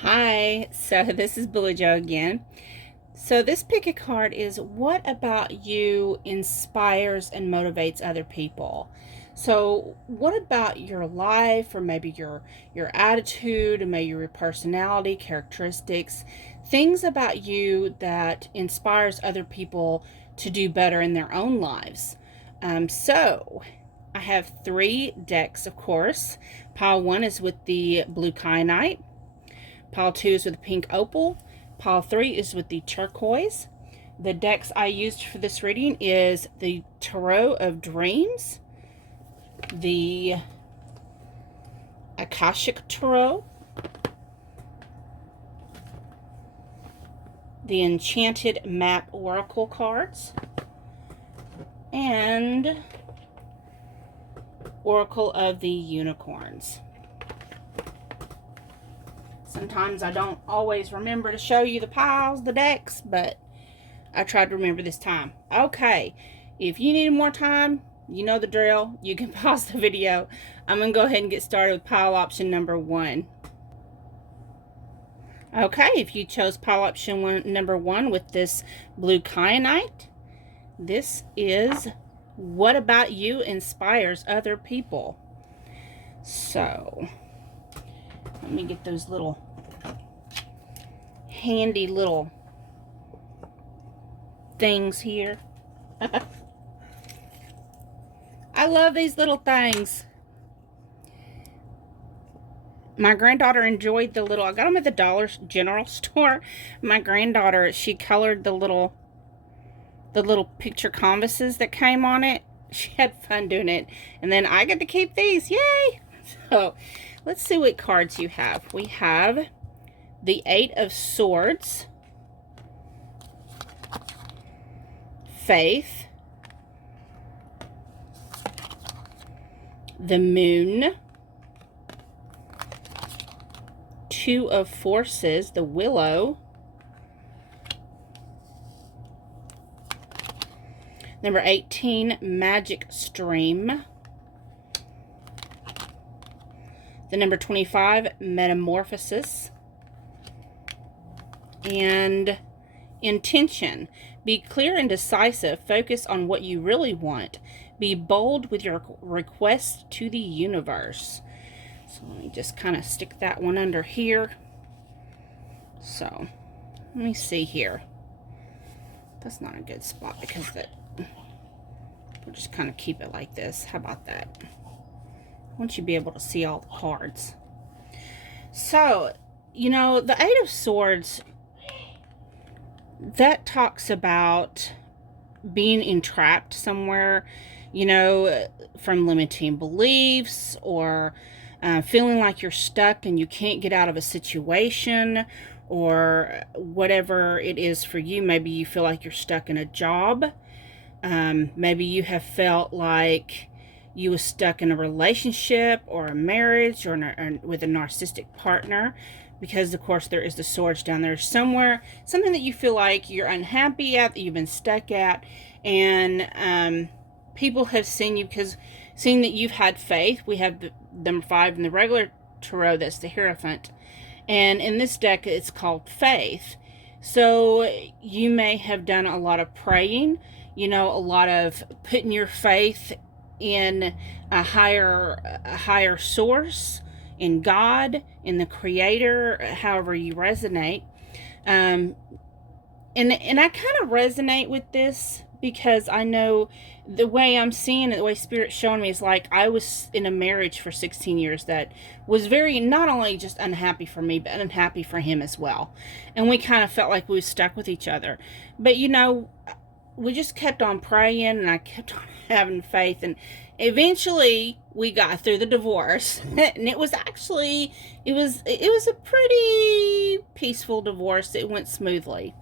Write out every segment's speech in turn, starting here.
Hi, so this is Billie Jo again. So this pick a card is what about you inspires and motivates other people? So what about your life or maybe your attitude and maybe your personality, characteristics, things about you that inspires other people to do better in their own lives? So I have three decks, of course. Pile one is with the blue kyanite. Pile 2 is with the pink opal. Pile 3 is with the turquoise. The decks I used for this reading is the Tarot of Dreams, the Akashic Tarot, the Enchanted Map Oracle cards, and Oracle of the Unicorns. Sometimes I don't always remember to show you the piles, the decks, but I tried to remember this time. Okay, if you need more time, you know the drill. You can pause the video. I'm going to go ahead and get started with pile option number 1. Okay, if you chose pile option number 1 with this blue kyanite, this is what about you inspires other people. So, let me get those little handy little things here. I love these little things. My granddaughter enjoyed the little, I got them at the Dollar General store. My granddaughter, she colored the little picture canvases that came on it. She had fun doing it. And then I get to keep these. Yay! So, let's see what cards you have. We have the 8 of Swords, Faith, the Moon, 2 of Forces, the Willow, number 18, Magic Stream, the number 25, Metamorphosis, and Intention. Be clear and decisive. Focus on what you really want. Be bold with your requests to the universe. So let me just kind of stick that one under here. So let me see here. That's not a good spot because we'll just kind of keep it like this. How about that? I want you to be able to see all the cards. So, you know, the 8 of Swords, that talks about being entrapped somewhere, you know, from limiting beliefs or feeling like you're stuck and you can't get out of a situation or whatever it is for you. Maybe you feel like you're stuck in a job. Maybe you have felt like you were stuck in a relationship or a marriage or with a narcissistic partner. Because, of course, there is the swords down there somewhere. Something that you feel like you're unhappy at, that you've been stuck at. And people have seen you because seeing that you've had faith. We have the number 5 in the regular tarot. That's the Hierophant. And in this deck, it's called Faith. So you may have done a lot of praying. You know, a lot of putting your faith in a higher source, in God, in the Creator, however you resonate. And I kind of resonate with this because I know the way I'm seeing it, the way Spirit's showing me is like I was in a marriage for 16 years that was very, not only just unhappy for me, but unhappy for him as well. And we kind of felt like we were stuck with each other. But, you know, we just kept on praying and I kept on having faith, and eventually we got through the divorce. And it was actually, it was a pretty peaceful divorce. It went smoothly.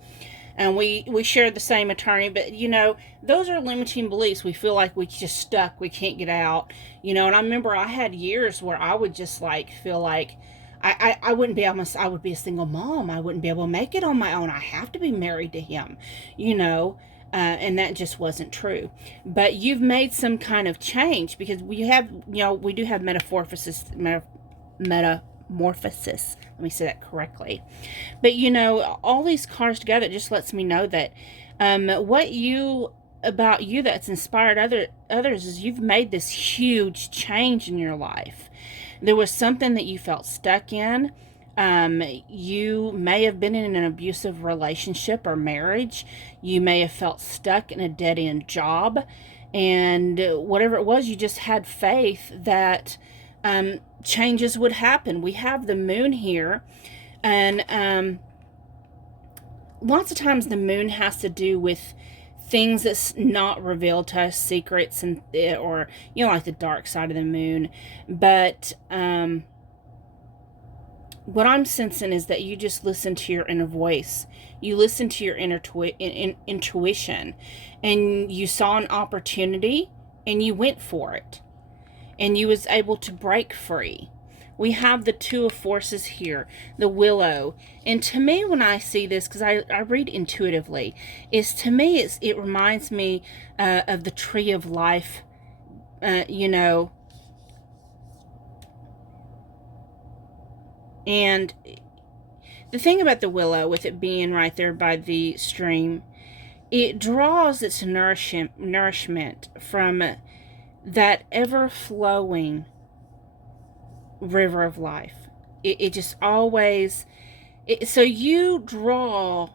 And we shared the same attorney, but you know, those are limiting beliefs. We feel like we just stuck, we can't get out, you know. And I remember I had years where I would just like feel like I wouldn't be able to, I would be a single mom. I wouldn't be able to make it on my own. I have to be married to him, you know. And that just wasn't true. But you've made some kind of change because we have, you know, we do have metamorphosis metamorphosis. Let me say that correctly. But you know, all these cards together just lets me know that what you about you that's inspired others is you've made this huge change in your life. There was something that you felt stuck in. You may have been in an abusive relationship or marriage. You may have felt stuck in a dead end job. And whatever it was, you just had faith that changes would happen. We have the moon here. And lots of times the moon has to do with things that's not revealed to us, secrets, and or like the dark side of the moon. But what I'm sensing is that you just listen to your inner voice. You listen to your intuition, and you saw an opportunity and you went for it, and you was able to break free. We have the Two of Forces here, the Willow. And to me, when I see this, because I read intuitively, it reminds me of the Tree of Life, And the thing about the willow, with it being right there by the stream, it draws its nourishment from that ever-flowing river of life. It just always... so you draw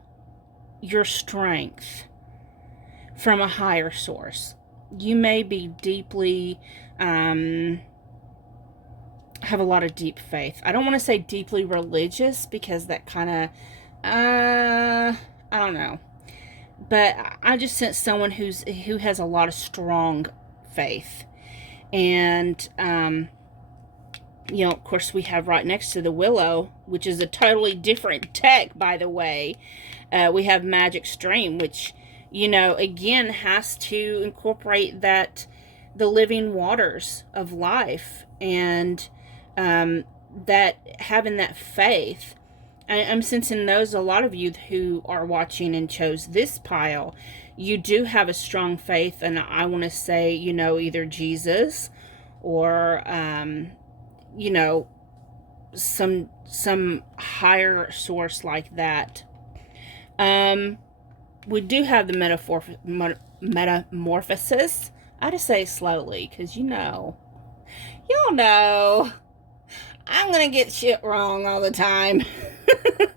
your strength from a higher source. You may be deeply... have a lot of deep faith. I don't want to say deeply religious, because that kind of... I don't know. But I just sense someone who has a lot of strong faith. And... of course, we have right next to the willow, which is a totally different deck, by the way. We have Magic Stream, which, again, has to incorporate the living waters of life, and that having that faith. I'm sensing those, a lot of you who are watching and chose this pile, you do have a strong faith, and I want to say, either Jesus or... some higher source like that. We do have the metamorphosis. I just say it slowly, because y'all know I'm gonna get shit wrong all the time. I'm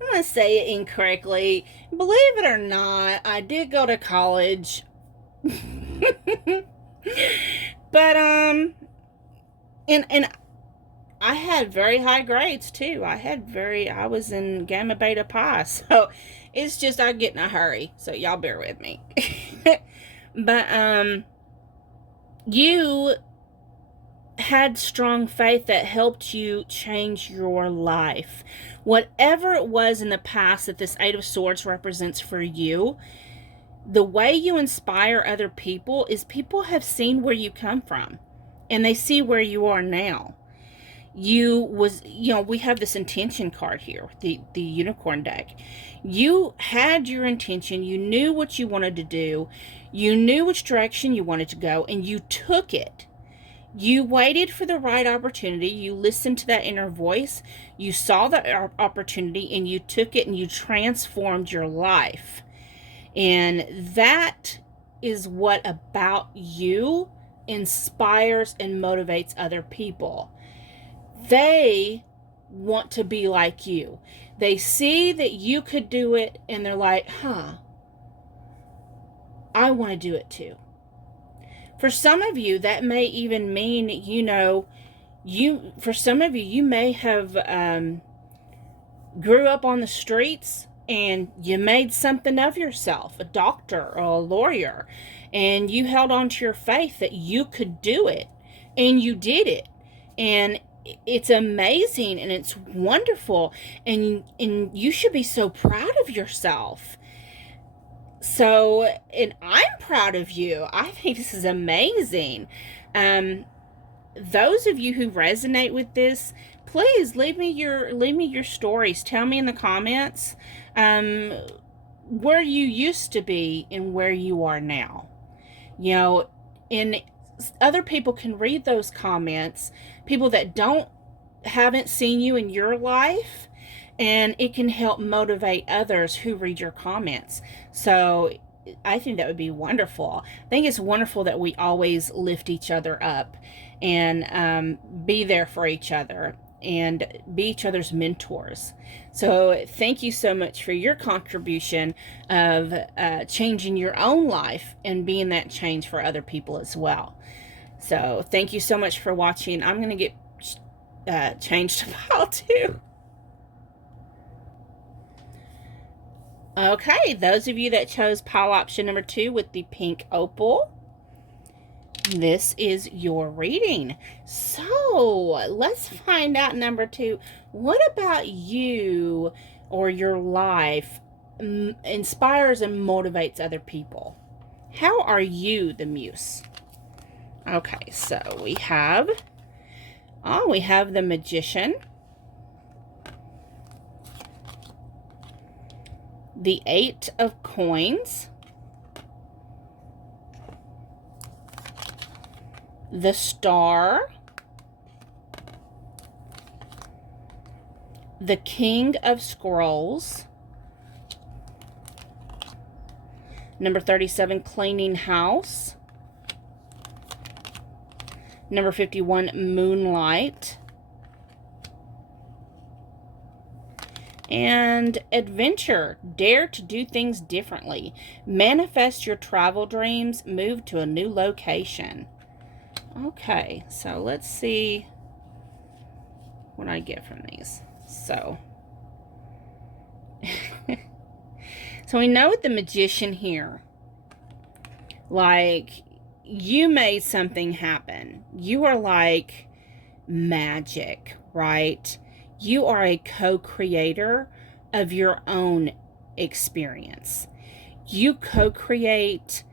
gonna say it incorrectly. Believe it or not, I did go to college. But and I had very high grades too. I was in Gamma Beta Pi, so it's just I get in a hurry. So y'all bear with me. But you had strong faith that helped you change your life. Whatever it was in the past that this Eight of Swords represents for you, the way you inspire other people is people have seen where you come from, and they see where you are now. We have this intention card here, the unicorn deck. You had your intention, you knew what you wanted to do, you knew which direction you wanted to go, and you took it. You waited for the right opportunity, you listened to that inner voice, you saw that opportunity, and you took it, and you transformed your life. And that is what about you inspires and motivates other people. They want to be like you. They see that you could do it, and they're like, I want to do it too. For some of you, that may even mean, for some of you, you may have grew up on the streets, and you made something of yourself, a doctor or a lawyer, and you held on to your faith that you could do it, and you did it. And it's amazing, and it's wonderful, and you should be so proud of yourself. So, and I'm proud of you. I think this is amazing. Those of you who resonate with this, please leave me your stories. Tell me in the comments where you used to be and where you are now. And other people can read those comments. People that don't haven't seen you in your life, and it can help motivate others who read your comments. So I think that would be wonderful. I think it's wonderful that we always lift each other up and be there for each other and be each other's mentors. So thank you so much for your contribution of changing your own life and being that change for other people as well. So thank you so much for watching. I'm going to get changed to pile 2. Okay, those of you that chose pile option number 2 with the pink opal, this is your reading. So let's find out number 2. What about you or your life inspires and motivates other people? How are you the muse? Okay, so we have the Magician, the 8 of Coins, the Star, the King of Scrolls, number 37, Cleaning House, number 51, Moonlight, and Adventure. Dare to do things differently. Manifest your travel dreams. Move to a new location. Okay, so let's see what I get from these. So we know with the Magician here, like, you made something happen. You are like magic, right? You are a co-creator of your own experience. You co-create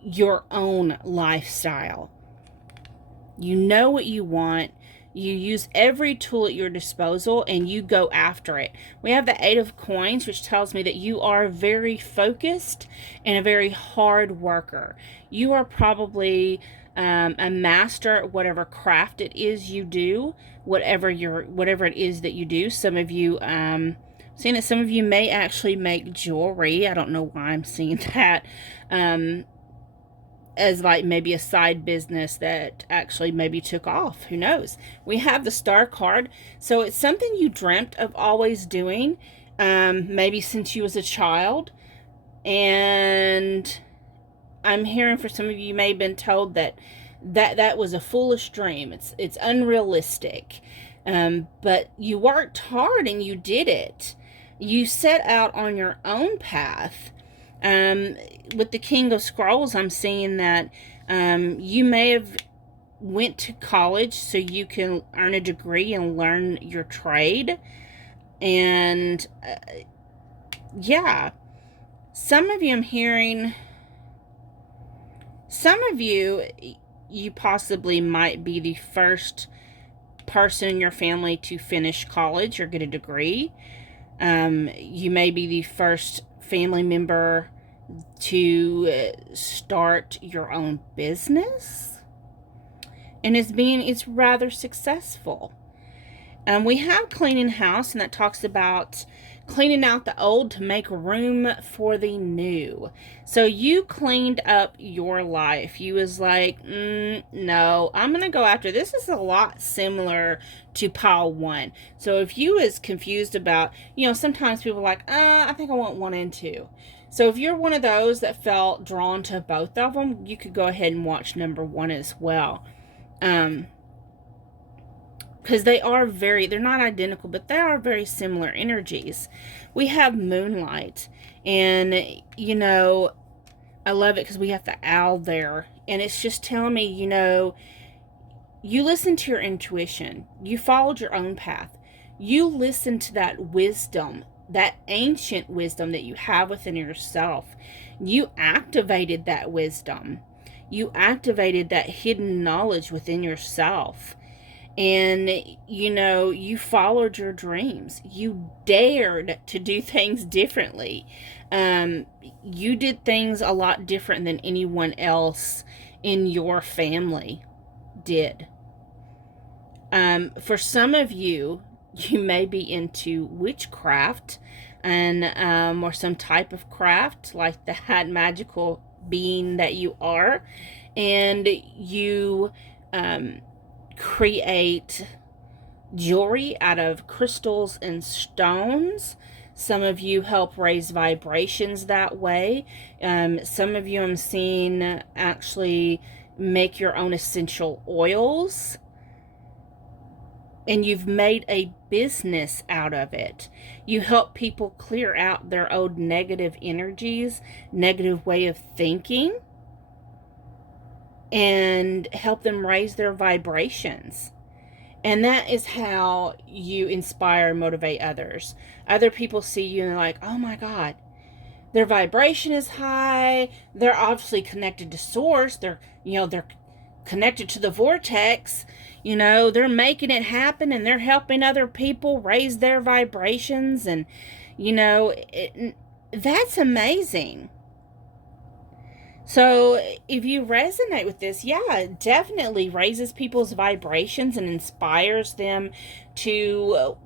your own lifestyle. You know what you want. You use every tool at your disposal and you go after it. We have the 8 of Coins, which tells me that you are very focused and a very hard worker. You are probably a master at whatever craft it is you do, whatever it is that you do. Some of you, seeing that some of you may actually make jewelry. I don't know why I'm seeing that. As like maybe a side business that actually maybe took off. Who knows? We have the Star card. So it's something you dreamt of always doing, maybe since you was a child. And I'm hearing for some of you may have been told that was a foolish dream. It's unrealistic. But you worked hard and you did it. You set out on your own path. With the King of Scrolls, I'm seeing that you may have went to college so you can earn a degree and learn your trade. And yeah, some of you I'm hearing, some of you possibly might be the first person in your family to finish college or get a degree. You may be the first family member to start your own business, and it's rather successful. We have Cleaning House, and that talks about cleaning out the old to make room for the new. So you cleaned up your life. You was like, no, I'm gonna go after this. Is a lot similar to pile 1. So if you was confused about, sometimes people are like, I think I want 1 and 2. So if you're one of those that felt drawn to both of them, you could go ahead and watch number 1 as well. Because they're not identical, but they are very similar energies. We have Moonlight, and I love it because we have the owl there, and it's just telling me, you listen to your intuition, you followed your own path, you listened to that wisdom, that ancient wisdom that you have within yourself. You activated that wisdom, you activated that hidden knowledge within yourself. And, you followed your dreams. You dared to do things differently. You did things a lot different than anyone else in your family did. For some of you, you may be into witchcraft and or some type of craft like that magical being that you are, and you create jewelry out of crystals and stones. Some of you help raise vibrations that way. Some of you I'm seeing actually make your own essential oils, and you've made a business out of it. You help people clear out their old negative energies, negative way of thinking, and help them raise their vibrations. And that is how you inspire and motivate others. Other people see you and they're like, oh my God, their vibration is high. They're obviously connected to source. They're connected to the vortex. They're making it happen, and they're helping other people raise their vibrations. And, that's amazing. So if you resonate with this, yeah, it definitely raises people's vibrations and inspires them to,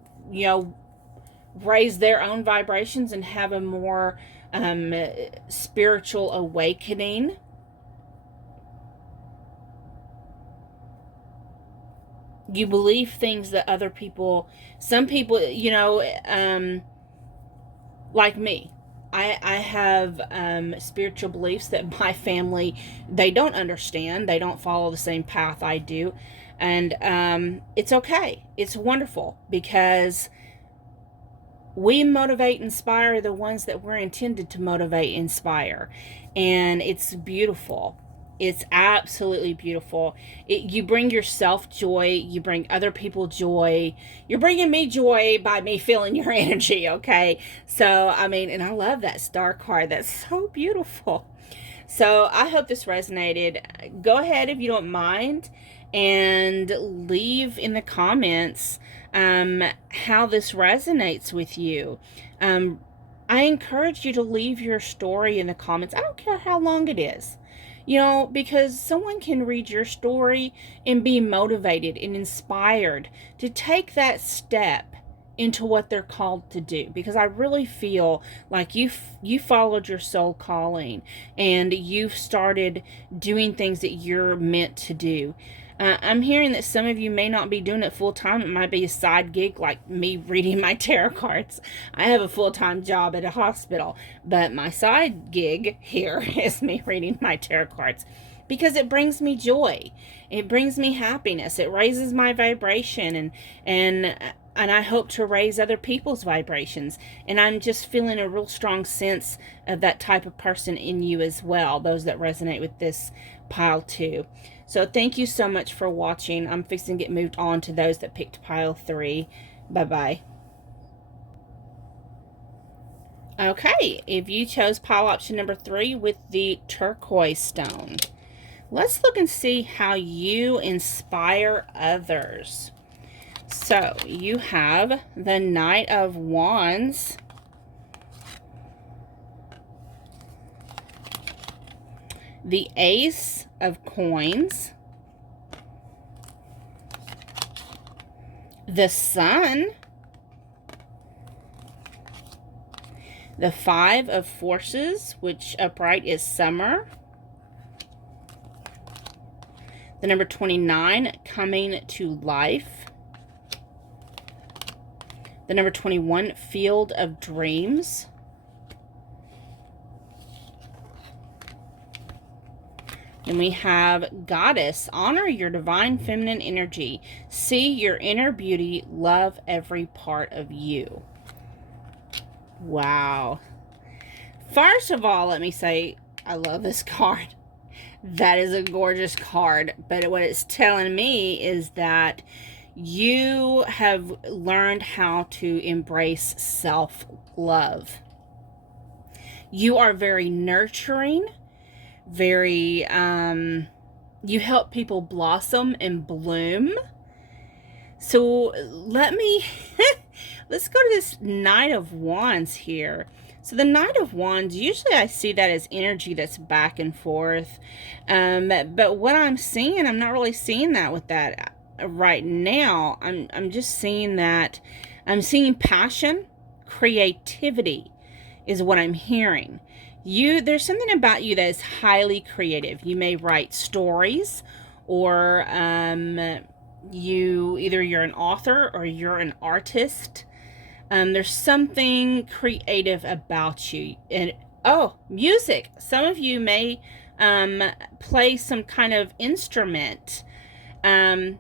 raise their own vibrations and have a more spiritual awakening. You believe things that other people, some people, like me. I have spiritual beliefs that my family, they don't understand. They don't follow the same path I do. And it's okay. It's wonderful, because we motivate, inspire the ones that we're intended to motivate, inspire. And it's beautiful. It's absolutely beautiful. You bring yourself joy. You bring other people joy. You're bringing me joy by me feeling your energy, okay? So, and I love that star card. That's so beautiful. So, I hope this resonated. Go ahead, if you don't mind, and leave in the comments how this resonates with you. I encourage you to leave your story in the comments. I don't care how long it is. Because someone can read your story and be motivated and inspired to take that step into what they're called to do. Because I really feel like you followed your soul calling, and you've started doing things that you're meant to do. I'm hearing that some of you may not be doing it full time. It might be a side gig, like me reading my tarot cards. I have a full-time job at a hospital, but my side gig here is me reading my tarot cards, because it brings me joy. It brings me happiness. It raises my vibration, and I hope to raise other people's vibrations. And I'm just feeling a real strong sense of that type of person in you as well, those that resonate with this pile too. So thank you so much for watching. I'm fixing to get moved on to those that picked pile 3. Bye-bye. Okay, if you chose pile option number 3 with the turquoise stone, let's look and see how you inspire others. So you have the Knight of Wands, the Ace of Coins, the Sun, the Five of Forces, which upright is summer, the number 29, coming to life, the number 21, Field of Dreams, and we have Goddess. Honor your divine feminine energy. See your inner beauty. Love every part of you. Wow. First of all, let me say, I love this card. That is a gorgeous card. But what it's telling me is that you have learned how to embrace self-love. You are very nurturing, very, you help people blossom and bloom. So let's go to this Knight of Wands here. So the Knight of Wands, usually I see that as energy that's back and forth. But what I'm seeing, I'm not really seeing that with that. right now, I'm just seeing that I'm seeing passion, creativity is what I'm hearing. There's something about you that is highly creative. You may write stories, or you're an author or you're an artist. There's something creative about you. And oh, music. Some of you may play some kind of instrument. Um,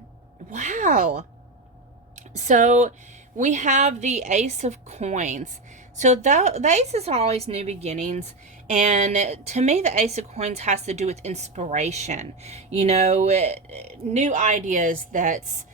wow. So we have the Ace of Coins. So the aces are always new beginnings. And to me, the Ace of Coins has to do with inspiration. New ideas that's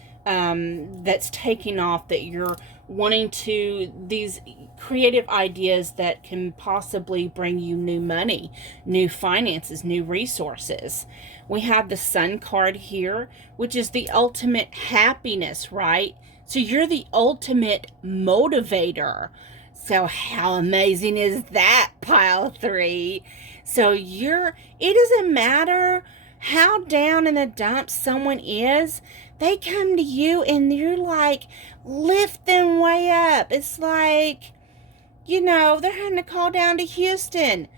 taking off, that you're wanting to, these creative ideas that can possibly bring you new money, new finances, new resources. We have the Sun card here, which is the ultimate happiness, right? So you're the ultimate motivator. So how amazing is that, pile 3? So it doesn't matter how down in the dumps someone is, they come to you and you're like, lift them way up. It's like, they're having to call down to Houston,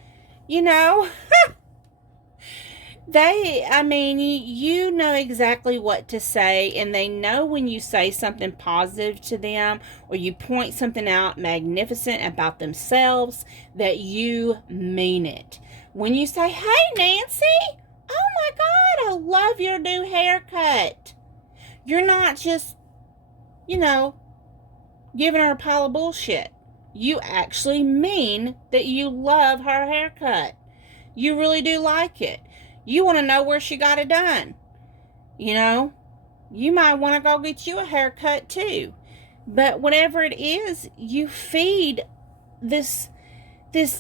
you know? You know exactly what to say, and they know when you say something positive to them or you point something out magnificent about themselves, that you mean it. When you say, hey, Nancy, oh my God, I love your new haircut. You're not just, giving her a pile of bullshit. You actually mean that you love her haircut. You really do like it. You want to know where she got it done. You might want to go get you a haircut too. But whatever it is, you feed this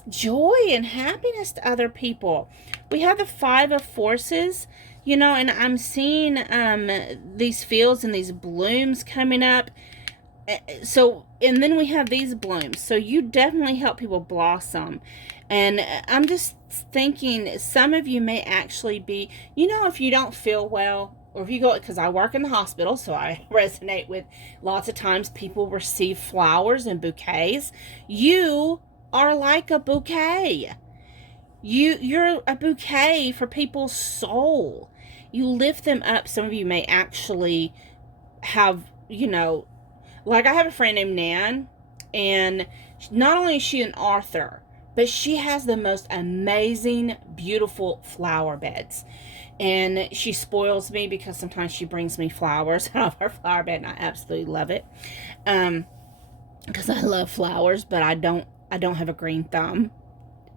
joy and happiness to other people. We have the Five of Forces, and I'm seeing these fields and these blooms coming up. So, and then we have these blooms. So you definitely help people blossom. And I'm just thinking, some of you may actually be, if you don't feel well, or if you go, because I work in the hospital, so I resonate with lots of times people receive flowers and bouquets. You are like a bouquet. You're a bouquet for people's soul. You lift them up. Some of you may actually have, like I have a friend named Nan, and not only is she an author, but she has the most amazing, beautiful flower beds. And she spoils me because sometimes she brings me flowers out of her flower bed, and I absolutely love it. Because I love flowers, but I don't have a green thumb.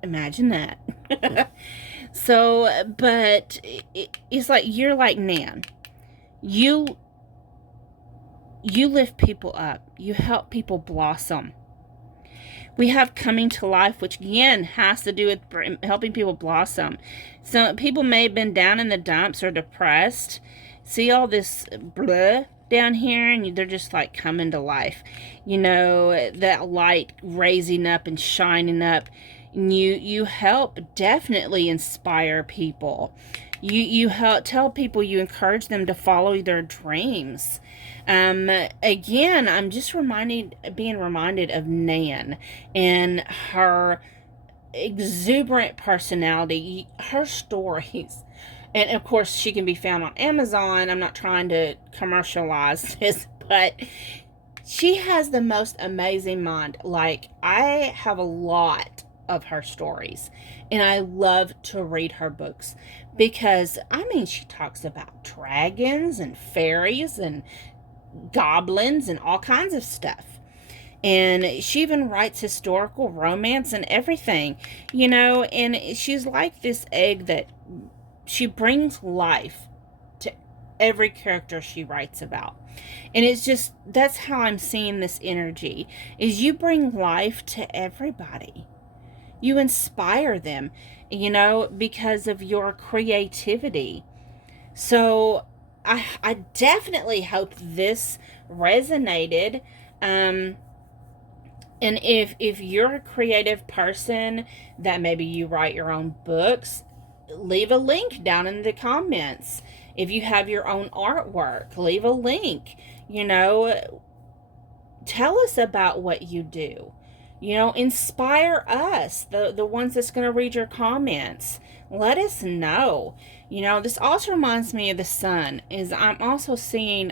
Imagine that. So, but it's like, you're like Nan. You lift people up. You help people blossom. We have Coming to Life, which again has to do with helping people blossom. So people may have been down in the dumps or depressed. See all this blah down here, and they're just like coming to life. That light raising up and shining up. And you help definitely inspire people. You help tell people, you encourage them to follow their dreams. Again, I'm just being reminded of Nan and her exuberant personality, her stories. And of course, she can be found on Amazon. I'm not trying to commercialize this, but she has the most amazing mind. Like, I have a lot of her stories, and I love to read her books because, she talks about dragons and fairies and goblins and all kinds of stuff. And she even writes historical romance and everything, and she's like this egg that she brings life to every character she writes about. And it's just, that's how I'm seeing this energy, is you bring life to everybody. You inspire them, because of your creativity. So I definitely hope this resonated. And if you're a creative person, that maybe you write your own books, leave a link down in the comments. If you have your own artwork, leave a link. You know, tell us about what you do. You know, inspire us, the ones that's going to read your comments. Let us know. You know, this also reminds me of the sun. Is I'm also seeing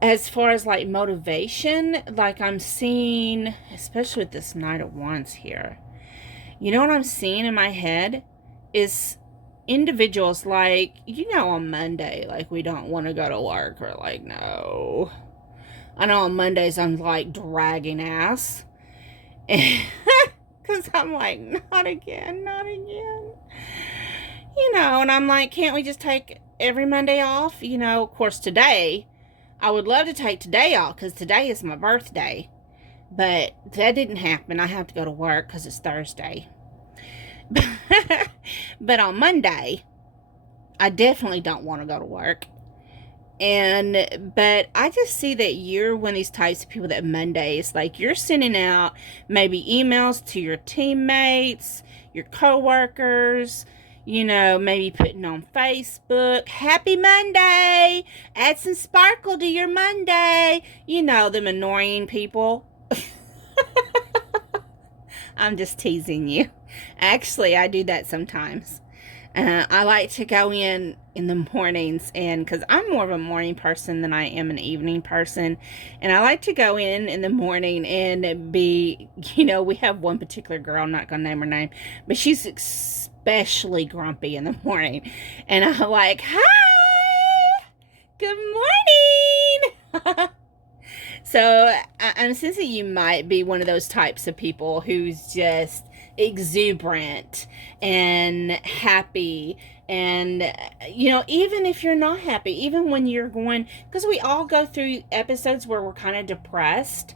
as far as like motivation, like I'm seeing, especially with this Knight of Wands here. You know what I'm seeing in my head is individuals like, you know, on Monday, like we don't want to go to work, or like, no. I know on Mondays I'm like dragging ass. Because I'm like, not again, not again. You know, and I'm like, can't we just take every Monday off? You know, of course, today, I would love to take today off because today is my birthday. But that didn't happen. I have to go to work because it's Thursday. But on Monday, I definitely don't want to go to work. But I just see that you're one of these types of people that Mondays, like you're sending out maybe emails to your teammates, your coworkers, you know, maybe putting on Facebook, happy Monday, add some sparkle to your Monday, you know, them annoying people. I'm just teasing you. Actually, I do that sometimes. I like to go in the mornings, and because I'm more of a morning person than I am an evening person, and I like to go in the morning and be, you know, we have one particular girl, I'm not going to name her name, but she's especially grumpy in the morning, and I'm like, hi, good morning. So I'm sensing you might be one of those types of people who's just exuberant and happy. And, you know, even if you're not happy, even when you're going, because we all go through episodes where we're kind of depressed,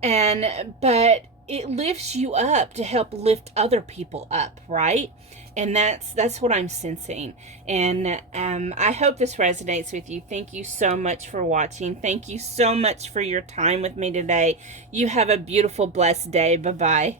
but it lifts you up to help lift other people up, right? And that's what I'm sensing. And I hope this resonates with you. Thank you so much for watching. Thank you so much for your time with me today. You have a beautiful, blessed day. Bye-bye.